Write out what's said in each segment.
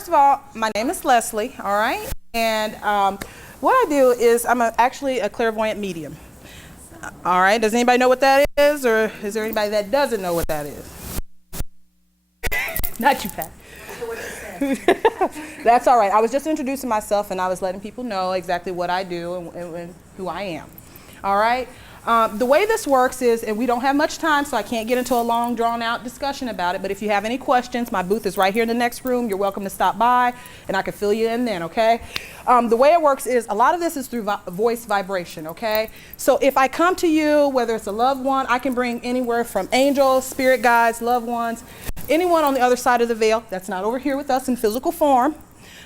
first of all, my name is Leslie, all right? And what I do is I'm actually a clairvoyant medium. All right, does anybody know what that is? Or is there anybody that doesn't know what that is? Not you, Pat. That's all right. I was just introducing myself and I was letting people know exactly what I do and who I am. All right. The way this works is, and we don't have much time, so I can't get into a long, drawn-out discussion about it, but if you have any questions, my booth is right here in the next room. You're welcome to stop by, and I can fill you in then, okay? The way it works is, a lot of this is through voice vibration, okay? So if I come to you, whether it's a loved one, I can bring anywhere from angels, spirit guides, loved ones, anyone on the other side of the veil that's not over here with us in physical form,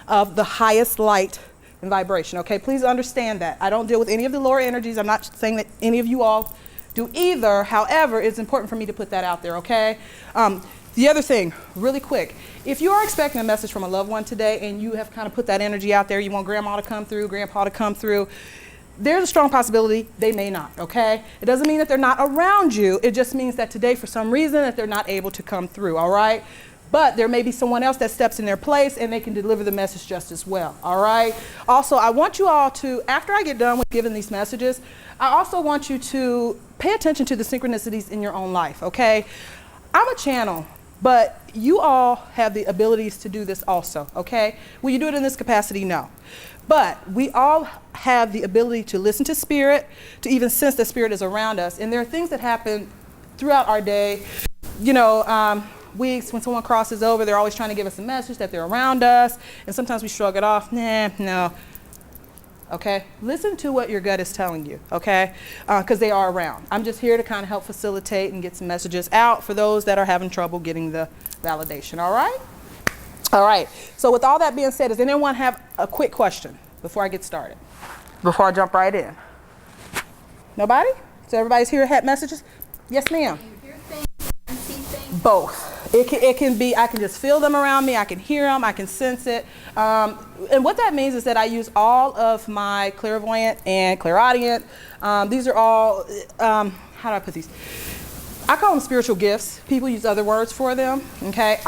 of the highest light and vibration, okay? Please understand that. I don't deal with any of the lower energies. I'm not saying that any of you all do either. However, it's important for me to put that out there, okay? The other thing, really quick, if you are expecting a message from a loved one today and you have kind of put that energy out there, you want grandma to come through, grandpa to come through, there's a strong possibility they may not, okay? It doesn't mean that they're not around you. It just means that today, for some reason, that they're not able to come through, all right? But there may be someone else that steps in their place and they can deliver the message just as well, all right? Also, I want you all to, after I get done with giving these messages, I also want you to pay attention to the synchronicities in your own life, okay? I'm a channel, but you all have the abilities to do this also, okay? Will you do it in this capacity? No. But we all have the ability to listen to spirit, to even sense that spirit is around us. And there are things that happen throughout our day, you know, weeks when someone crosses over, they're always trying to give us a message that they're around us, and sometimes we shrug it off. Nah, no. Okay, listen to what your gut is telling you, okay, because they are around. I'm just here to kind of help facilitate and get some messages out for those that are having trouble getting the validation. All right? All right, so with all that being said, does anyone have a quick question before I get started, before I jump right in? Nobody? So everybody's here had messages? Yes, ma'am. Can you hear things and see things? Both. It can be, I can just feel them around me, I can hear them, I can sense it. And what that means is that I use all of my clairvoyant and clairaudient. These are all, how do I put these? I call them spiritual gifts. People use other words for them, okay?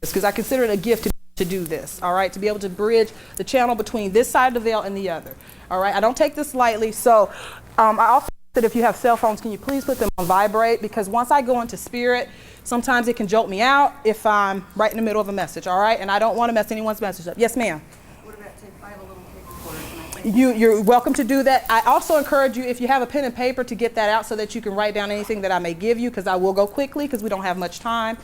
Because I consider it a gift to do this, all right? To be able to bridge the channel between this side of the veil and the other, all right? I don't take this lightly, so I also that if you have cell phones, can you please put them on vibrate? Because once I go into spirit, sometimes it can jolt me out if I'm right in the middle of a message, all right? And I don't want to mess anyone's message up. Yes, ma'am? What about if I have a little tape recorder? You're welcome to do that. I also encourage you, if you have a pen and paper, to get that out so that you can write down anything that I may give you, because I will go quickly because we don't have much time.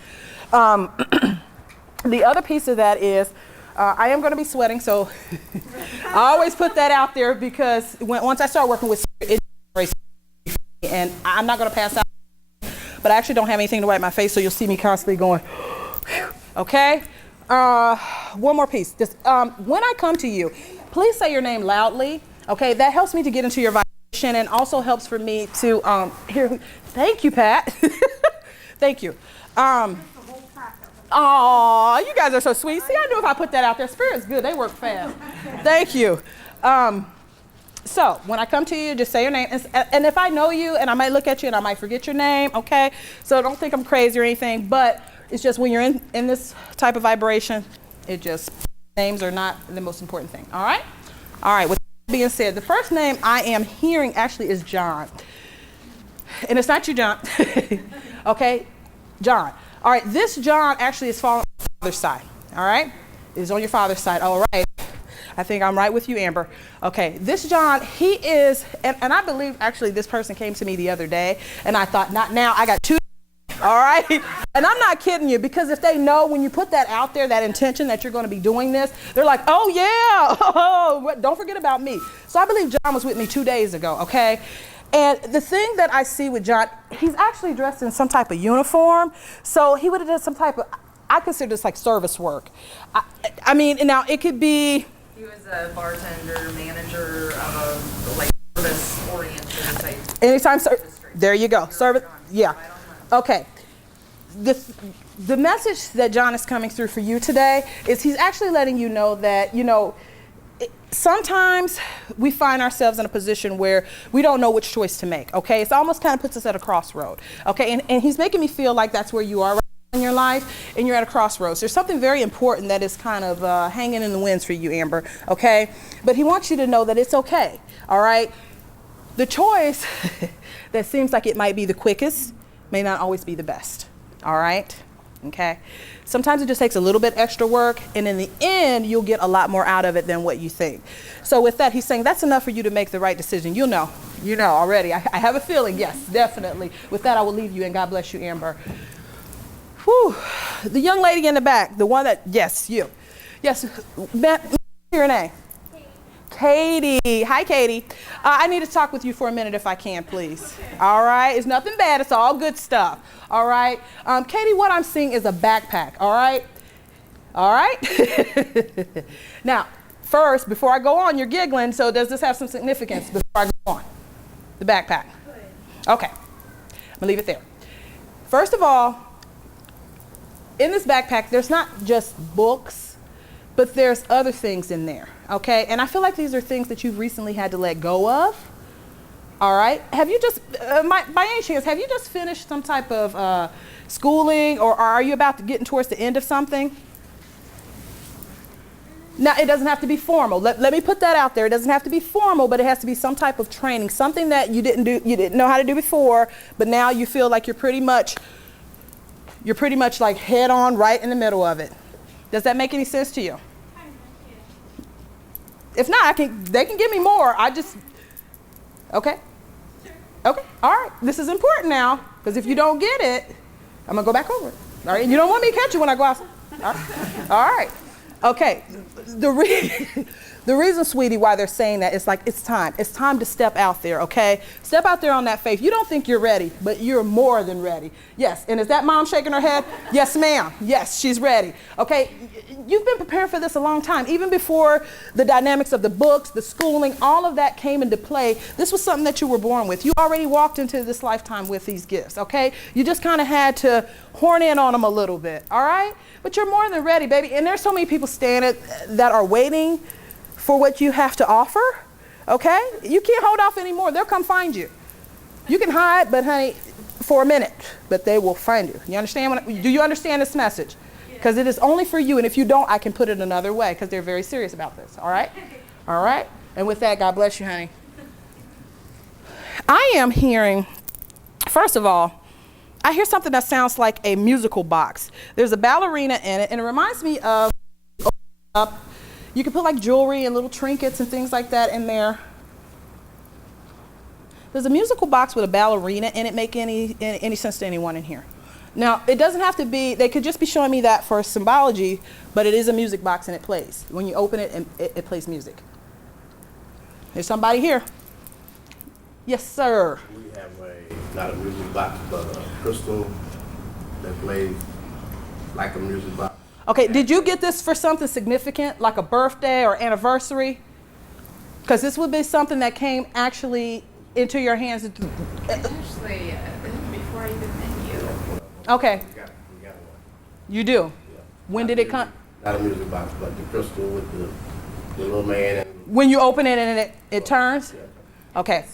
The other piece of that is, I am going to be sweating, so I always put that out there because once I start working with spirit, and I'm not going to pass out, but I actually don't have anything to wipe my face, so you'll see me constantly going, okay? One more piece. Just, when I come to you, please say your name loudly, okay? That helps me to get into your vibration and also helps for me to hear. Thank you, Pat. Thank you. Oh, you guys are so sweet. See, I knew if I put that out there, spirit's good. They work fast. Thank you. So when I come to you, just say your name. And if I know you, and I might look at you and I might forget your name, okay? So don't think I'm crazy or anything, but it's just when you're in this type of vibration, it just, names are not the most important thing, all right? All right, with that being said, the first name I am hearing actually is John. And it's not you, John. Okay, John. All right, this John actually is falling on your father's side, all right? It is on your father's side, all right. I think I'm right with you, Amber. Okay, this John, he is, and I believe actually this person came to me the other day, and I thought, not now, I got two, all right? And I'm not kidding you, because if they know when you put that out there, that intention that you're going to be doing this, they're like, oh yeah, oh, don't forget about me. So I believe John was with me 2 days ago, okay? And the thing that I see with John, he's actually dressed in some type of uniform, so he would have done some type of, I consider this like service work. I mean, now it could be, He was a bartender, manager of a like service-oriented type. anytime, there you go, service, yeah. Okay, the message that John is coming through for you today is he's actually letting you know that, you know, sometimes we find ourselves in a position where we don't know which choice to make, okay? It almost kind of puts us at a crossroad, okay? And he's making me feel like that's where you are right in your life and you're at a crossroads. There's something very important that is kind of hanging in the winds for you, Amber, okay? But he wants you to know that it's okay, all right? The choice that seems like it might be the quickest may not always be the best, all right? Okay? Sometimes it just takes a little bit extra work, and in the end, you'll get a lot more out of it than what you think. So with that, he's saying that's enough for you to make the right decision. You know already. I have a feeling, yes, definitely. With that, I will leave you, and God bless you, Amber. Whew. The young lady in the back, the one that, yes, you. Yes, your name? Katie. Hi, Katie. I need to talk with you for a minute if I can, please. Okay. All right. It's nothing bad. It's all good stuff. All right. Katie, what I'm seeing is a backpack. All right. All right. Now, first, before I go on, you're giggling. So does this have some significance before I go on? The backpack. Okay. I'm going to leave it there. First of all, in this backpack, there's not just books, but there's other things in there, okay? And I feel like these are things that you've recently had to let go of, all right? Have you just, by any chance, have you just finished some type of schooling, or are you about to get towards the end of something? Now, it doesn't have to be formal. Let me put that out there. It doesn't have to be formal, but it has to be some type of training, something that you didn't know how to do before, but now you feel like you're pretty much like head on right in the middle of it. Does that make any sense to you? If not, they can give me more. Okay? Sure. Okay, all right. This is important now, because if you don't get it, I'm going to go back over it. All right, you don't want me to catch you when I go outside. All right. Okay, the reason, sweetie, why they're saying that is like it's time to step out there, okay? Step out there on that faith. You don't think you're ready, but you're more than ready. Yes, and is that mom shaking her head? Yes, ma'am. Yes, she's ready. Okay, you've been preparing for this a long time. Even before the dynamics of the books, the schooling, all of that came into play. This was something that you were born with. You already walked into this lifetime with these gifts, okay? You just kind of had to horn in on them a little bit, all right? But you're more than ready, baby. And there's so many people standing that are waiting for what you have to offer, okay? You can't hold off anymore. They'll come find you. You can hide, but honey, for a minute, but they will find you. You understand? Do you understand this message? Because it is only for you, and if you don't, I can put it another way, because they're very serious about this, all right? All right? And with that, God bless you, honey. I am hearing, first of all, I hear something that sounds like a musical box. There's a ballerina in it, and it reminds me of, you can put like jewelry and little trinkets and things like that in there. Does a musical box with a ballerina in it make any sense to anyone in here? Now, it doesn't have to be, they could just be showing me that for symbology, but it is a music box and it plays. When you open it, it plays music. There's somebody here. Yes, sir. We have not a music box, but a crystal that plays like a music box. Okay, did you get this for something significant, like a birthday or anniversary? Because this would be something that came actually into your hands. Actually, before I even met you. Okay. We got one. You do? Yeah. When did it come? Not a music box, but the crystal with the little man. And when you open it and it turns? Yeah. Okay.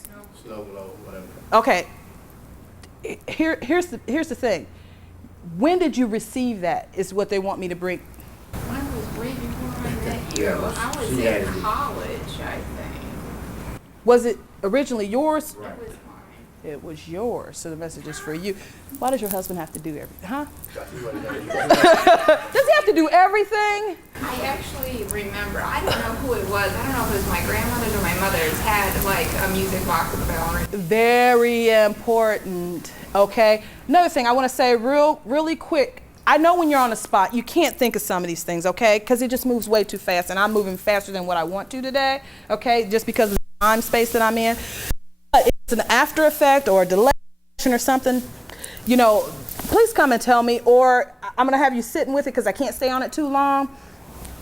Snow globe, whatever. Okay. Here's the thing. When did you receive that is what they want me to bring. Mine was way before I met you. Yeah, I was she in had it. college, I think. Was it originally yours? Right. It was mine. It was yours, so the message is for you. Why does your husband have to do everything? Huh? Does he have to do everything? I actually remember, I don't know who it was. I don't know if it was my grandmother's or my mother's had like a music box with a ballerina. Very important, okay? Another thing I want to say really quick. I know when you're on the spot, you can't think of some of these things, okay? Because it just moves way too fast, and I'm moving faster than what I want to today, okay? Just because of the time space that I'm in. But if it's an after effect or a delay or something, you know, please come and tell me, or I'm going to have you sitting with it because I can't stay on it too long.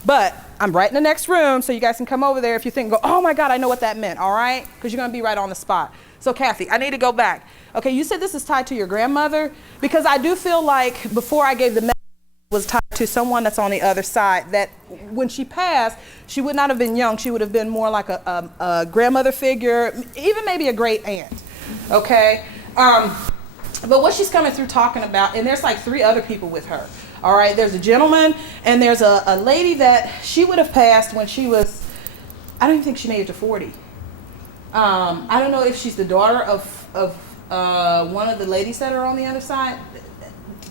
But I'm right in the next room, so you guys can come over there if you think, go, oh my God, I know what that meant, all right? Because you're going to be right on the spot. So Kathy, I need to go back. Okay, you said this is tied to your grandmother, because I do feel like before I gave the message, it was tied to someone that's on the other side, that when she passed, she would not have been young. She would have been more like a grandmother figure, even maybe a great aunt, okay? But what she's coming through talking about, and there's like 3 other people with her. All right, there's a gentleman, and there's a lady that she would have passed when she was, I don't even think she made it to 40. I don't know if she's the daughter of one of the ladies that are on the other side.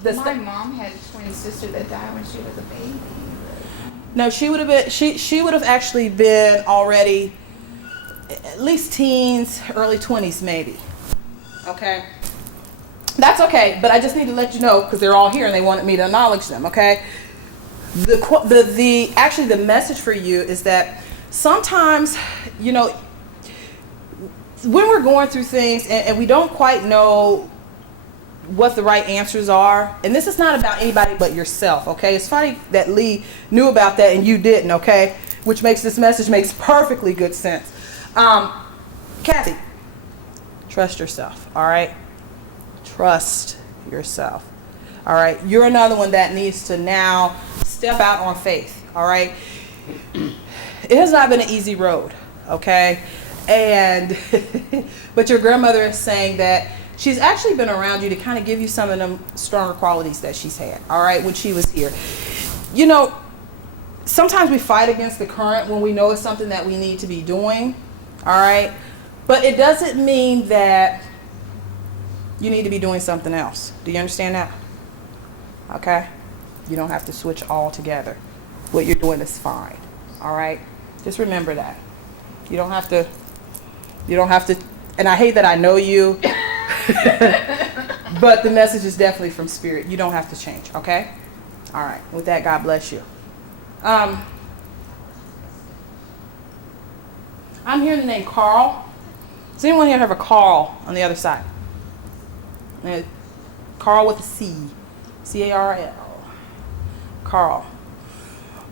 My mom had a twin sister that died when she was a baby. No, she would have been. She would have actually been already at least teens, early 20s, maybe. Okay, that's okay. But I just need to let you know because they're all here and they wanted me to acknowledge them. Okay. Actually the message for you is that sometimes, you know, when we're going through things and we don't quite know what the right answers are, and this is not about anybody but yourself, okay? It's funny that Lee knew about that and you didn't, okay? Which makes this message makes perfectly good sense. Kathy, trust yourself, all right? Trust yourself, all right? You're another one that needs to now step out on faith, all right? It has not been an easy road, okay? And but your grandmother is saying that she's actually been around you to kind of give you some of them stronger qualities that she's had, all right, when she was here. You know, sometimes we fight against the current when we know it's something that we need to be doing, all right? But it doesn't mean that you need to be doing something else. Do you understand that? Okay? You don't have to switch all together. What you're doing is fine, all right? Just remember that. You don't have to, and I hate that I know you, but the message is definitely from Spirit. You don't have to change, okay? All right. With that, God bless you. I'm hearing the name Carl. Does anyone here have a Carl on the other side? Carl with a C. C-A-R-L. Carl.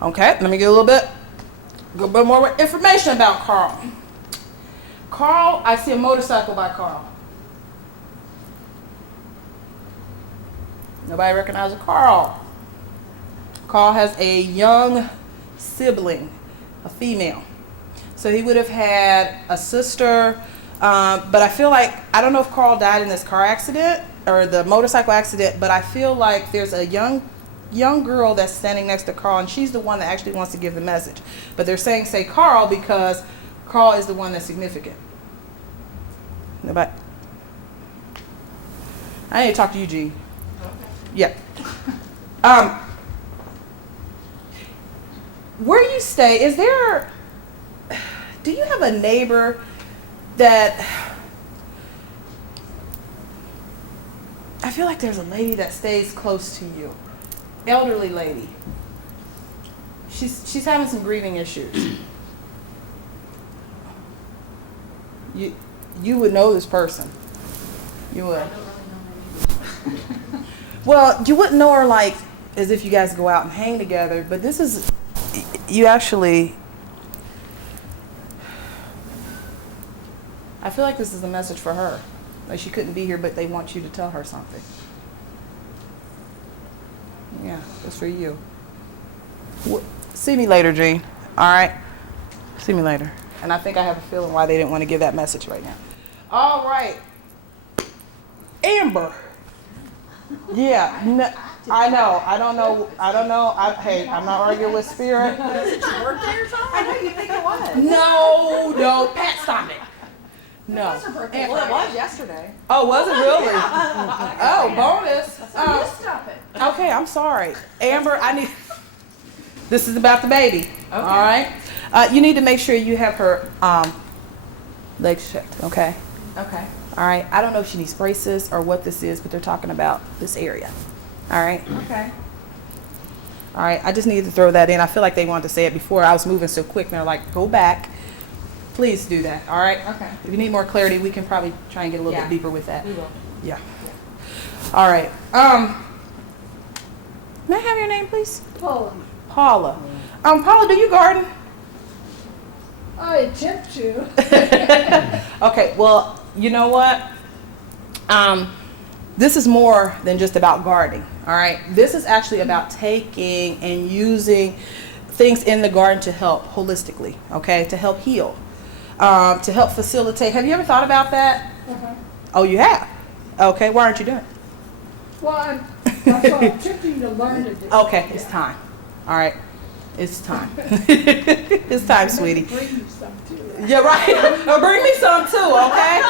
Okay, let me get a little bit more information about Carl. Carl, I see a motorcycle by Carl. Nobody recognizes Carl. Carl has a young sibling, a female. So he would have had a sister, but I feel like, I don't know if Carl died in this car accident or the motorcycle accident, but I feel like there's a young girl that's standing next to Carl, and she's the one that actually wants to give the message. But they're saying say Carl because Carl is the one that's significant. Nobody? I need to talk to Eugene. Okay. Yeah. Where you stay, do you have a neighbor that, I feel like there's a lady that stays close to you. Elderly lady. She's having some grieving issues. You would know this person. You would. I don't really know my neighbors. Well, you wouldn't know her like as if you guys go out and hang together, but this is, you actually, I feel like this is a message for her. Like she couldn't be here, but they want you to tell her something. Yeah, it's for you. See me later, Jean. All right? See me later. And I think I have a feeling why they didn't want to give that message right now. All right. Amber. Yeah. I know. I don't know. Hey, I'm not arguing with Spirit. Is it your birthday or something? I know you think it was. No. Pat, stop it. No. It's her birthday. Well, it was yesterday. Oh, was it really? Oh, bonus. You stop it. Okay, I'm sorry. Amber, this is about the baby. Okay. All right? You need to make sure you have her legs checked, okay? Okay. All right? I don't know if she needs braces or what this is, but they're talking about this area. All right? Okay. All right, I just needed to throw that in. I feel like they wanted to say it before. I was moving so quick, and they're like, go back. Please do that, all right? Okay. If you need more clarity, we can probably try and get a little bit deeper with that. We will. Yeah. All right. May I have your name, please? Paula. Paula. Paula, do you garden? I attempt to. Okay, well, you know what? This is more than just about gardening, all right? This is actually about taking and using things in the garden to help holistically, okay? To help heal, to help facilitate. Have you ever thought about that? Uh-huh. Oh, you have? Okay, why aren't you doing it? Well, that's what I'm attempting to learn to do. Okay, it's time. All right, it's time. It's time, sweetie. Bring you some too. Yeah, right. Or bring me some too, okay?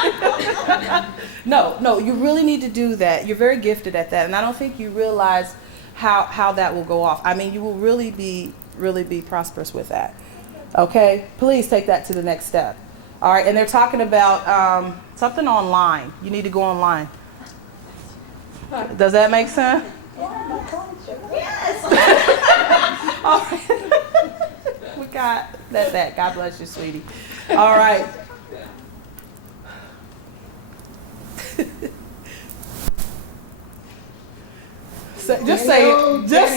No, you really need to do that. You're very gifted at that, and I don't think you realize how that will go off. I mean, you will really be prosperous with that. Okay, please take that to the next step. All right, and they're talking about something online. You need to go online. Does that make sense? Yes. All right. We got that. God bless you, sweetie. All right. Just say it. Just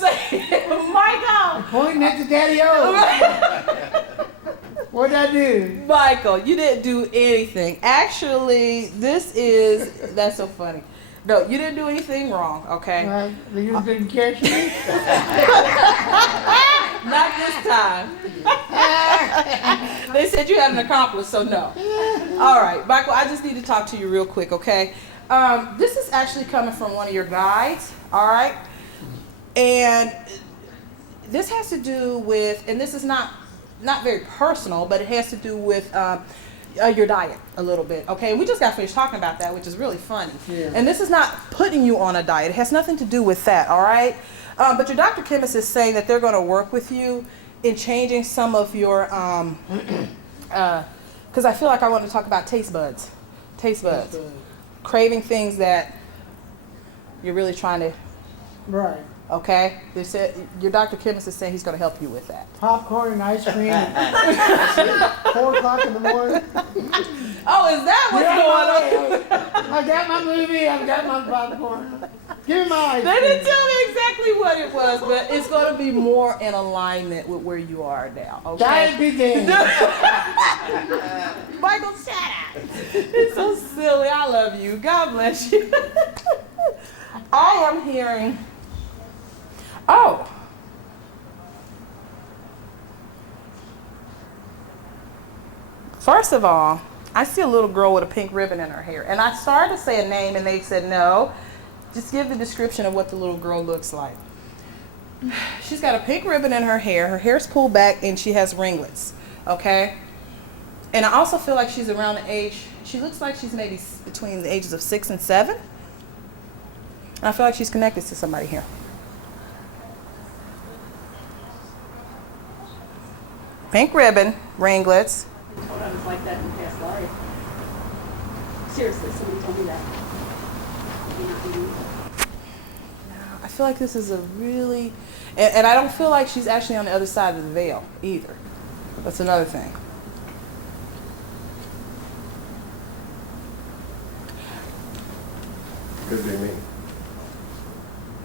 say it. Michael. Pointing at the daddy-o. What'd I do? Michael, you didn't do anything. Actually, that's so funny. No, you didn't do anything wrong, okay? You didn't catch me? Not this time. They said you had an accomplice, so no. All right, Michael, I just need to talk to you real quick, okay? This is actually coming from one of your guides, all right? And this has to do with, and this is not very personal, but it has to do with your diet a little bit, okay? And we just got finished talking about that, which is really funny. Yeah. And this is not putting you on a diet. It has nothing to do with that, all right? But your doctor chemist is saying that they're going to work with you in changing some of your, because I feel like I want to talk about taste buds. Craving things that you're really trying to, Right. okay? They said, your doctor chemist is saying he's going to help you with that. Popcorn and ice cream at 4 o'clock in the morning. Oh, is that what's going on? I got my movie, I've got my popcorn. Give me my ice They cream. didn't tell me exactly what it was, but it's going to be more in alignment with where you are now, okay? Diet begins. Michael, shut up. It's so silly. I love you. God bless you. All I'm hearing. Oh. First of all, I see a little girl with a pink ribbon in her hair. And I started to say a name, and they said no. Just give the description of what the little girl looks like. She's got a pink ribbon in her hair. Her hair's pulled back, and she has ringlets. Okay? And I also feel like she's around the age, she looks like she's maybe between the ages of 6 and 7. And I feel like she's connected to somebody here. Pink ribbon, ringlets. I thought I was like that in past life. Seriously, somebody told me that. I feel like this is a really, and I don't feel like she's actually on the other side of the veil either. That's another thing. Could be me.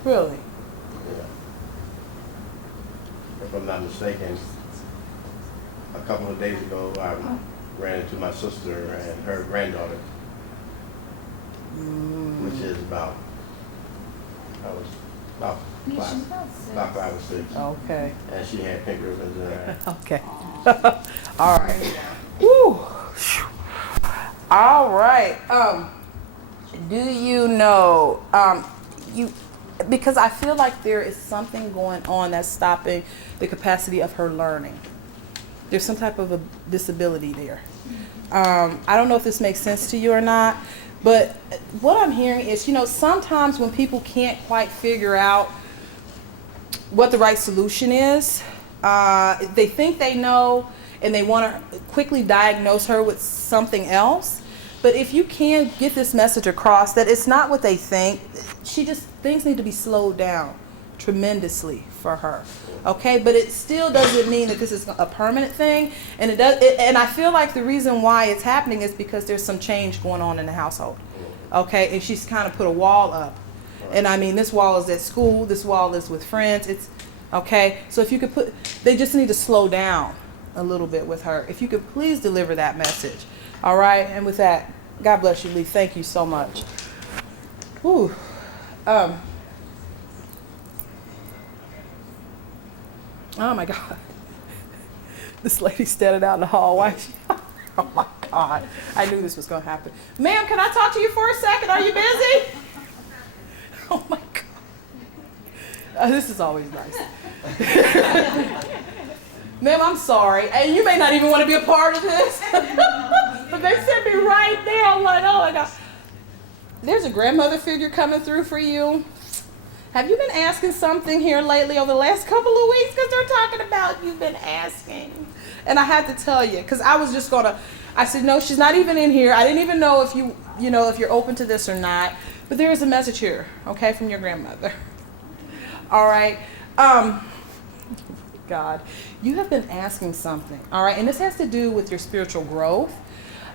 Really? Yeah. If I'm not mistaken, a couple of days ago, I ran into my sister and her granddaughter, which is about 5 or 6. Okay. And she had pink ribbons in her hair. Okay. All right. Woo. All right. Do you know, because I feel like there is something going on that's stopping the capacity of her learning. There's some type of a disability there. I don't know if this makes sense to you or not, but what I'm hearing is, sometimes when people can't quite figure out what the right solution is, they think they know and they want to quickly diagnose her with something else. But if you can get this message across that it's not what they think, things need to be slowed down tremendously for her. Okay, but it still doesn't mean that this is a permanent thing, and and I feel like the reason why it's happening is because there's some change going on in the household. Okay, and she's kind of put a wall up, and I mean this wall is at school, this wall is with friends. It's okay. So if you could they just need to slow down a little bit with her. If you could please deliver that message. All right, and with that, God bless you, Lee. Thank you so much. Whew. Oh my God. This lady standing out in the hall. Why is she? Oh my God. God, I knew this was going to happen. Ma'am, can I talk to you for a second? Are you busy? Oh my God. This is always nice. Ma'am, I'm sorry. And you may not even want to be a part of this. But they sent me right there. I'm like, oh my God. There's a grandmother figure coming through for you. Have you been asking something here lately over the last couple of weeks? Because they're talking about you've been asking. And I had to tell you, because I was just going to, I said, no, she's not even in here. I didn't even know if if you're open to this or not. But there is a message here, okay, from your grandmother. All right. God, you have been asking something, all right? And this has to do with your spiritual growth.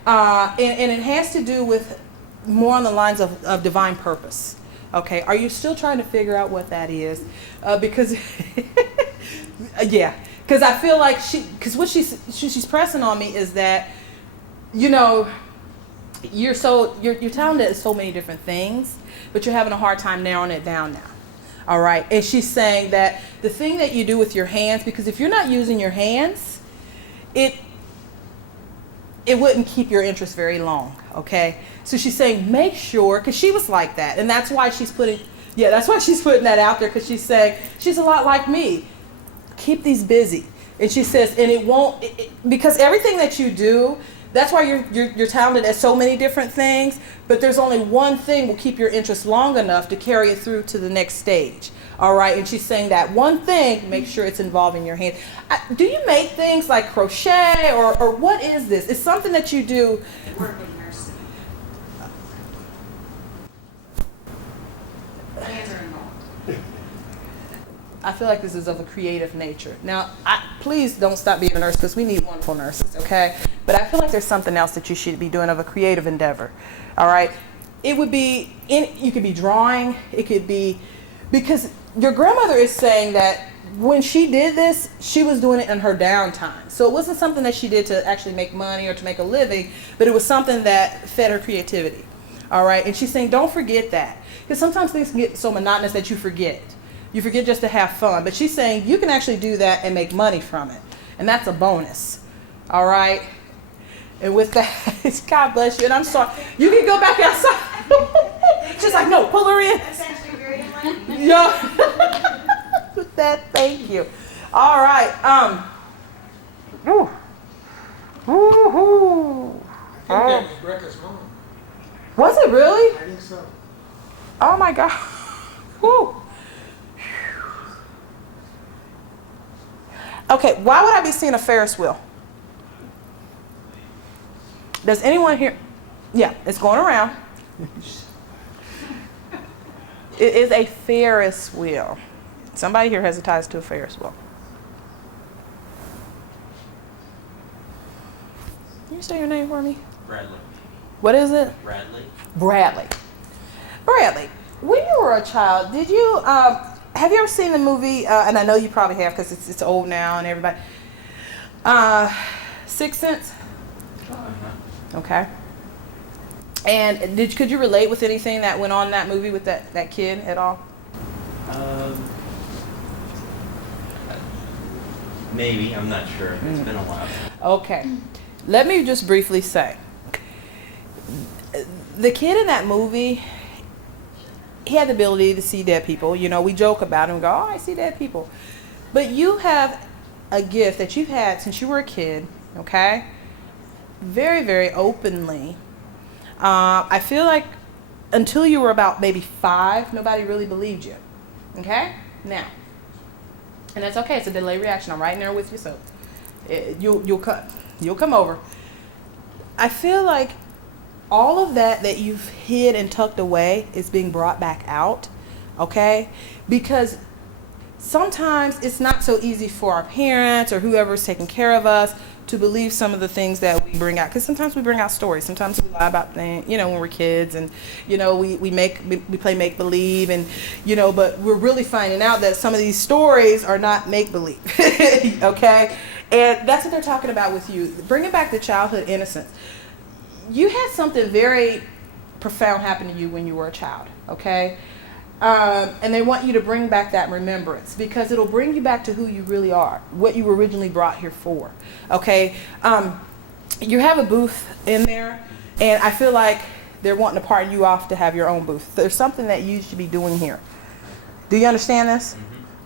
And it has to do with more on the lines of divine purpose. Okay, are you still trying to figure out what that is? Because, yeah, because I feel like what she's pressing on me is that, you're talented at so many different things, but you're having a hard time narrowing it down now. All right, and she's saying that the thing that you do with your hands, because if you're not using your hands, it wouldn't keep your interest very long, okay? So she's saying make sure, because she was like that, and that's why she's putting that out there, because she's saying she's a lot like me. Keep these busy. And she says, and it won't, because everything that you do, that's why you're talented at so many different things, but there's only one thing will keep your interest long enough to carry it through to the next stage. All right, and she's saying that one thing, make sure it's involving your hands. Do you make things like crochet or what is this? It's something that you do. Work in nursing. Hands are involved. I feel like this is of a creative nature. Now, please don't stop being a nurse because we need wonderful nurses, okay? But I feel like there's something else that you should be doing of a creative endeavor, all right? It would be, you could be drawing, it could be, because your grandmother is saying that when she did this, she was doing it in her downtime. So it wasn't something that she did to actually make money or to make a living, but it was something that fed her creativity, all right? And she's saying, don't forget that, because sometimes things can get so monotonous that you forget. You forget just to have fun. But she's saying you can actually do that and make money from it. And that's a bonus. All right? And with that, God bless you. And I'm sorry. You can go back outside. She's like, no, pull her in. That's actually very enlightening. Yeah. With that, thank you. All right. Woo-hoo. I think that was Brecca's mom. Was it really? I think so. Oh my God. Woo. Okay, why would I be seeing a Ferris wheel? Does anyone here? Yeah, it's going around. It is a Ferris wheel. Somebody here has ties to a Ferris wheel. Can you say your name for me? Bradley. What is it? Bradley. Bradley. Bradley, when you were a child, did you have you ever seen the movie? And I know you probably have because it's old now and everybody. Sixth Sense. Okay. And could you relate with anything that went on in that movie with that kid at all? Maybe, I'm not sure. It's been a while. Okay. Let me just briefly say, the kid in that movie, he had the ability to see dead people. You know, we joke about it and go, oh, I see dead people. But you have a gift that you've had since you were a kid, okay? Very, very openly. I feel like until you were about maybe 5, nobody really believed you, okay? Now, and that's okay. It's a delayed reaction. I'm right in there with you, so you'll come over. I feel like all of that you've hid and tucked away is being brought back out, okay? Because sometimes it's not so easy for our parents or whoever's taking care of us to believe some of the things that we bring out. Because sometimes we bring out stories. Sometimes we lie about things, you know, when we're kids, and you know, we play make believe, and you know, but we're really finding out that some of these stories are not make believe, okay? And that's what they're talking about with you, bringing back the childhood innocence. You had something very profound happen to you when you were a child, okay? And they want you to bring back that remembrance because it'll bring you back to who you really are, what you were originally brought here for, okay? you have a booth in there, and I feel like they're wanting to part you off to have your own booth. There's something that you should be doing here. Do you understand this?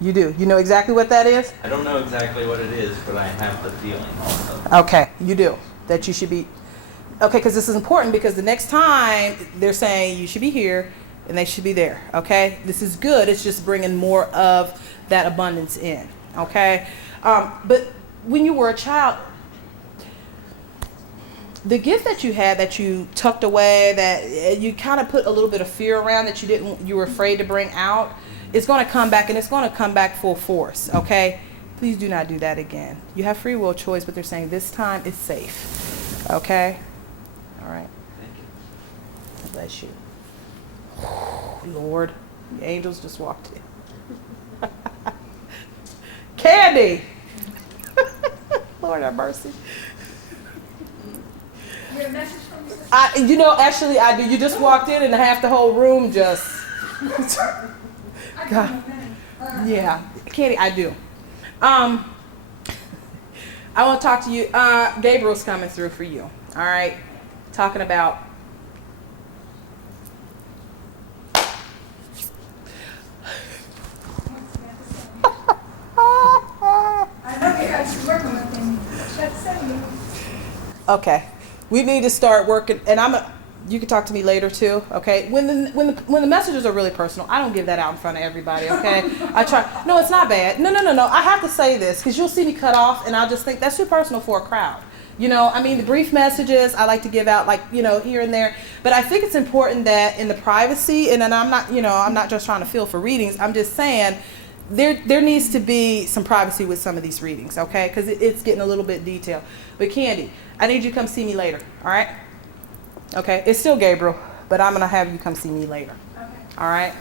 You do. You know exactly what that is? I don't know exactly what it is, but I have the feeling also. Okay, you do. That you should be. Okay, because this is important, because the next time they're saying you should be here and they should be there. Okay, this is good. It's just bringing more of that abundance in. Okay, but when you were a child, the gift that you had that you tucked away, that you kind of put a little bit of fear around, that you were afraid to bring out, it's going to come back, and it's going to come back full force. Okay, please do not do that again. You have free will choice, but they're saying this time it's safe. Okay, all right. Thank you. Bless you. Lord, the angels just walked in. Candy. Lord have mercy. You have a message from me? Actually, I do. You just walked in and half the whole room just. God. Yeah, Candy, I do. I want to talk to you. Gabriel's coming through for you. All right, talking about. I know you guys are working with him. That's saying. Okay, we need to start working, and you can talk to me later too. Okay, when the messages are really personal, I don't give that out in front of everybody. Okay, I try. No, it's not bad. No. I have to say this because you'll see me cut off, and I'll just think that's too personal for a crowd. The brief messages I like to give out, here and there. But I think it's important that in the privacy, and then I'm not just trying to feel for readings. I'm just saying there needs to be some privacy with some of these readings, okay? Because it's getting a little bit detailed. But Candy, I need you to come see me later, all right? Okay, it's still Gabriel, but I'm gonna have you come see me later. Okay. All right.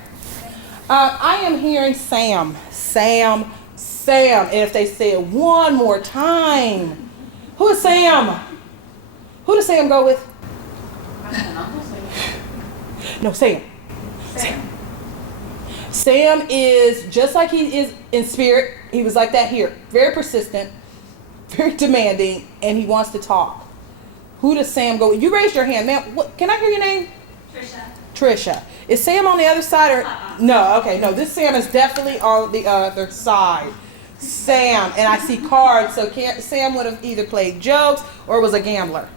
I am hearing Sam, and if they say it one more time. Who is Sam? Who does Sam go with? No, Sam. Sam is just like he is in spirit. He was like that here. Very persistent, very demanding, and he wants to talk. Who does Sam go with? You raised your hand, ma'am. What, can I hear your name? Trisha. Is Sam on the other side or? No, okay, no. This Sam is definitely on the other side. Sam, and I see cards, so Sam would have either played jokes or was a gambler.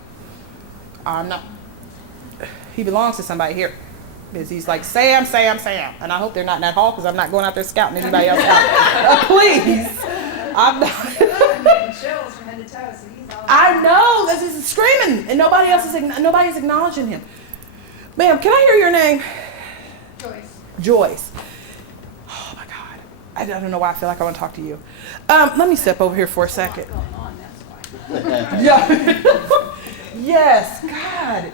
No. He belongs to somebody here. Because he's like, Sam. And I hope they're not in that hall because I'm not going out there scouting anybody else out. Please. I'm not. I know. This is screaming, and nobody's acknowledging him. Ma'am, can I hear your name? Joyce. Oh my God. I don't know why I feel like I want to talk to you. Let me step over here for a second. Yeah. Yes. God.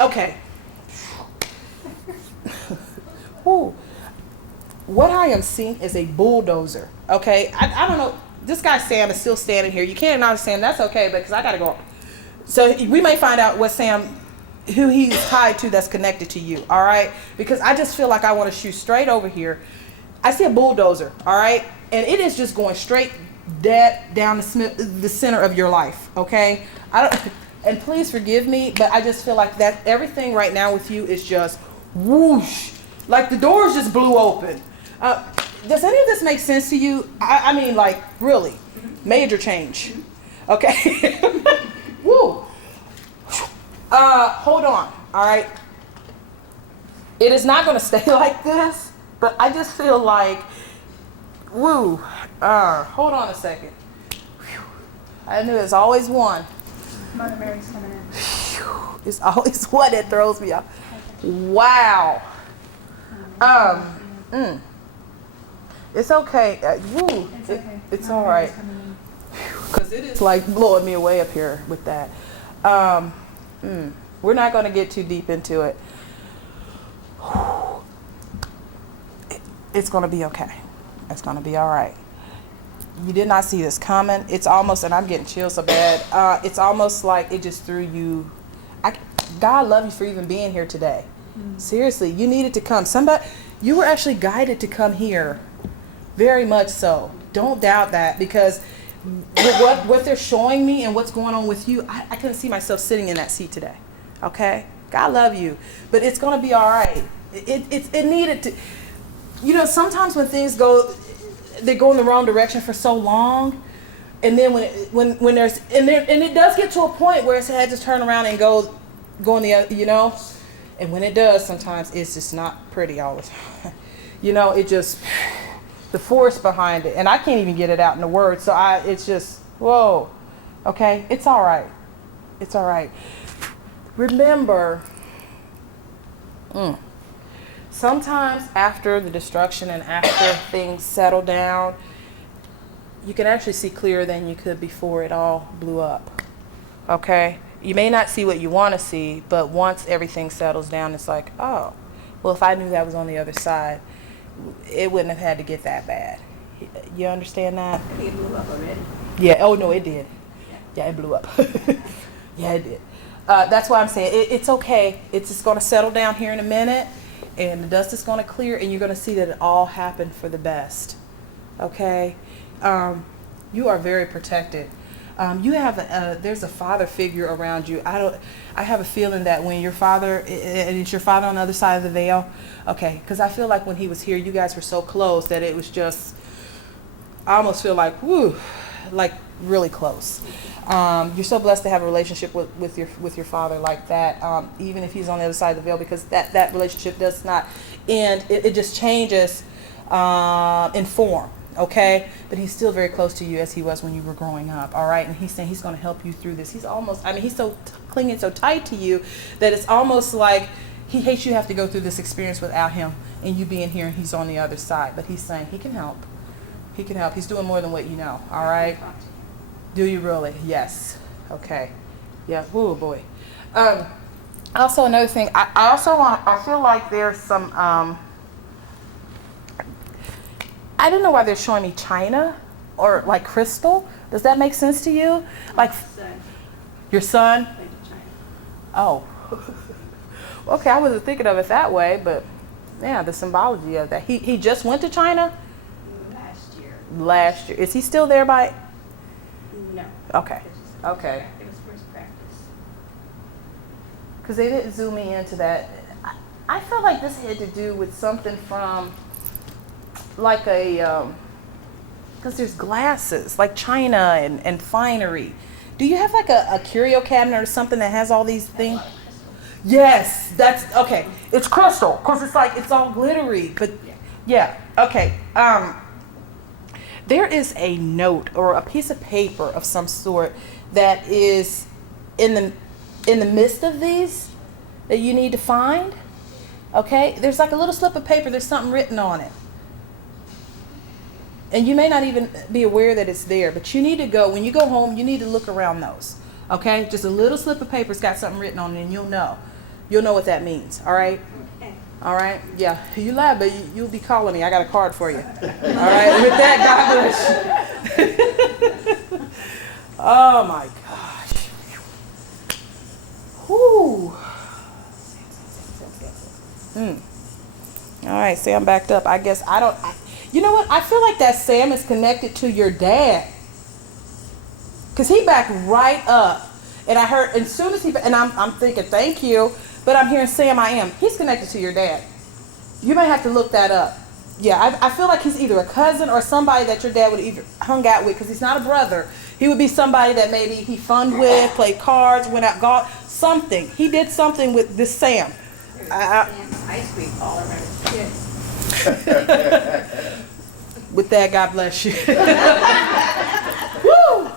Okay. Ooh. What I am seeing is a bulldozer. Okay. I don't know. This guy Sam is still standing here. You can't acknowledge Sam. That's okay, because I gotta go. So we may find out what Sam, who he's tied to, that's connected to you. All right. Because I just feel like I want to shoot straight over here. I see a bulldozer. All right. And it is just going straight dead down the center of your life. Okay. And please forgive me, but I just feel like that everything right now with you is just whoosh. Like the doors just blew open. Does any of this make sense to you? I mean, like, really, major change. Okay. Woo. Hold on. All right. It is not going to stay like this, but I just feel like, woo. Hold on a second. I knew there's always one. Mother Mary's coming in. It's always one that throws me off. Wow. It's okay. Woo. It's okay. It's Mother all right. Mary's coming in. Because it is like blowing me away up here with that. We're not going to get too deep into it. It's going to be okay. It's going to be all right. You did not see this coming. It's almost, and I'm getting chills so bad. It's almost like it just threw you. God love you for even being here today. Seriously, you needed to come. You were actually guided to come here. Very much so. Don't doubt that, because with what they're showing me and what's going on with you, I couldn't see myself sitting in that seat today. Okay? God love you, but it's going to be all right. It needed to. You know, sometimes when things they go in the wrong direction for so long, and then when there's and it does get to a point where it's had to turn around and go in the other, you know, and when it does, sometimes it's just not pretty all the time. You know, it just the force behind it, and I can't even get it out in the words. So it's just whoa, okay, it's all right, it's all right. Remember, sometimes after the destruction and after things settle down, you can actually see clearer than you could before it all blew up. Okay? You may not see what you want to see, but once everything settles down, it's like, oh, well, if I knew that was on the other side, it wouldn't have had to get that bad. You understand that? I think it blew up already. Yeah. Oh, no, it did. Yeah, it blew up. Yeah, it did. That's why I'm saying it's okay. It's just going to settle down here in a minute, and the dust is going to clear, and you're going to see that it all happened for the best. Okay? You are very protected. You have there's a father figure around you. I have a feeling that when your father, and it's your father on the other side of the veil. Okay, because I feel like when he was here, you guys were so close that it was just, I almost feel like, whoo, like really close. You're so blessed to have a relationship with your father like that, even if he's on the other side of the veil, because that relationship does not end. It just changes in form, okay? But he's still very close to you as he was when you were growing up, all right? And he's saying he's going to help you through this. He's almost, he's so clinging so tight to you that it's almost like he hates you have to go through this experience without him and you being here and he's on the other side. But he's saying he can help. He can help. He's doing more than what you know, all right? Do you really? Yes. Okay. Yeah. Oh boy. Also, another thing. I feel like there's some. I don't know why they're showing me China or like crystal. Does that make sense to you? Like Son your son? went to China. Oh. Okay, I wasn't thinking of it that way, but yeah, the symbology of that. He just went to China Last year. last year. Is he still there by? No. Okay. It was just Okay. It was first practice. Because they didn't zoom me into that. I felt like this had to do with something from like a, because there's glasses, like china and finery. Do you have like a curio cabinet or something that has all these things? Yes, that's, okay. It's crystal, because it's like, it's all glittery, but yeah, okay. There is a note or a piece of paper of some sort that is in the midst of these that you need to find. Okay, there's like a little slip of paper, there's something written on it. And you may not even be aware that it's there, but you need to go, when you go home, you need to look around those. Okay, just a little slip of paper's got something written on it and you'll know. You'll know what that means, all right? Okay. All right, yeah, you laugh, but you'll be calling me. I got a card for you. All right, with that, God bless you. Oh my gosh. Whew. All right, see, I'm backed up. I guess you know what? I feel like that Sam is connected to your dad. Because he backed right up. And I heard, as soon as and I'm thinking, thank you. But I'm hearing Sam, I am. He's connected to your dad. You may have to look that up. Yeah, I feel like he's either a cousin or somebody that your dad would either hung out with, because he's not a brother. He would be somebody that maybe he fun with, played cards, went out golf, something. He did something with this Sam. Ice cream all around his kids. With that, God bless you. Woo!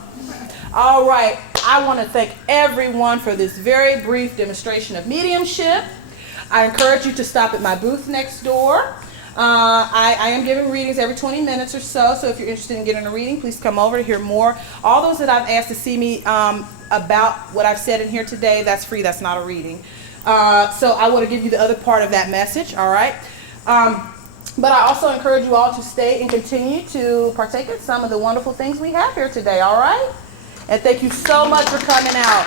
All right. I want to thank everyone for this very brief demonstration of mediumship. I encourage you to stop at my booth next door. I am giving readings every 20 minutes or so, so if you're interested in getting a reading, please come over to hear more. All those that I've asked to see me about what I've said in here today, that's free, that's not a reading. So I want to give you the other part of that message, all right? But I also encourage you all to stay and continue to partake in some of the wonderful things we have here today, all right? And thank you so much for coming out.